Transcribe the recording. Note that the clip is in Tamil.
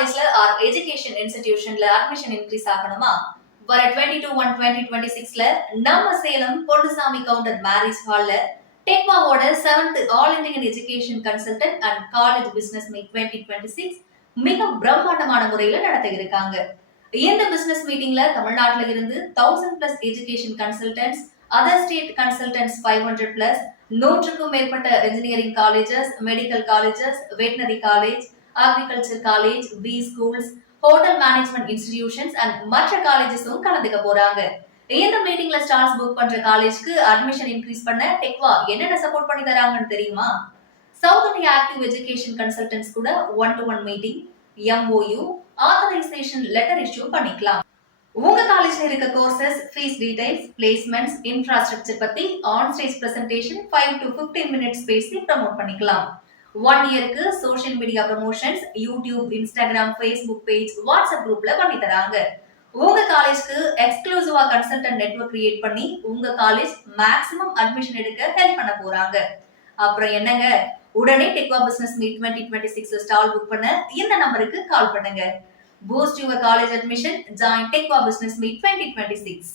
காலேஜ்ல ஆர் எஜுகேஷன் இன்ஸ்டிடியூஷன்ல அட்மிஷன் இன்க்ரீஸ் ஆகணுமா? வர 22/1/2026ல நம்ம சேலம் பொன்னுசாமி கவுண்டர் மேரேஜ் ஹால்ல டெக்வாவோட 7th all Indian education consultant and college business meet 2026 மிக பிரம்மாண்டமான முறையில நடத்த இருக்காங்க. இந்த பிசினஸ் மீட்டிங்ல தமிழ்நாட்டில இருந்து 1000+ education consultants, other state consultants 500+, 100க்கும் மேற்பட்ட engineering colleges, medical colleges, veterinary college, agriculture college, B schools, hotel management institutions and மற்ற காலேஜஸும் கலந்துக்க போறாங்க. இந்த மீட்டிங்ல ஸ்டார்ஸ் புக் பண்ற காலேஜ்க்கு அட்மிஷன் இன்க்ரீஸ் பண்ண டெக்வா என்னென்ன சப்போர்ட் பண்ணி தராங்கன்னு தெரியுமா? South India active education consultants கூட 1-to-1 meeting, MOU, authorisation letter issue பண்ணிக்கலாம். உங்க காலேஜ்ல இருக்க courses, fees details, placements, infrastructure பத்தி on stage presentation 5 to 15 minutes பேசி ப்ரமோட் பண்ணிக்கலாம். 1 இயருக்கு social media promotions, YouTube, Instagram, Facebook page, WhatsApp குரூப்ல பண்ணி தராங்க. உங்க காலேஜ்க்கு எக்ஸ்க்ளூசிவா கன்சல்டன்ட் நெட்வொர்க் கிரியேட் பண்ணி உங்க காலேஜ் மேக்ஸிமம் அட்மிஷன் எடுக்க ஹெல்ப் பண்ண போறாங்க. அப்புறம் என்னங்க, உடனே டெக்வா பிசினஸ் மீட் 2026 ஸ்டால் புக் பண்ண இந்த நம்பருக்கு கால் பண்ணுங்க. Boost your college admission. Join Techwa Business Meet 2026.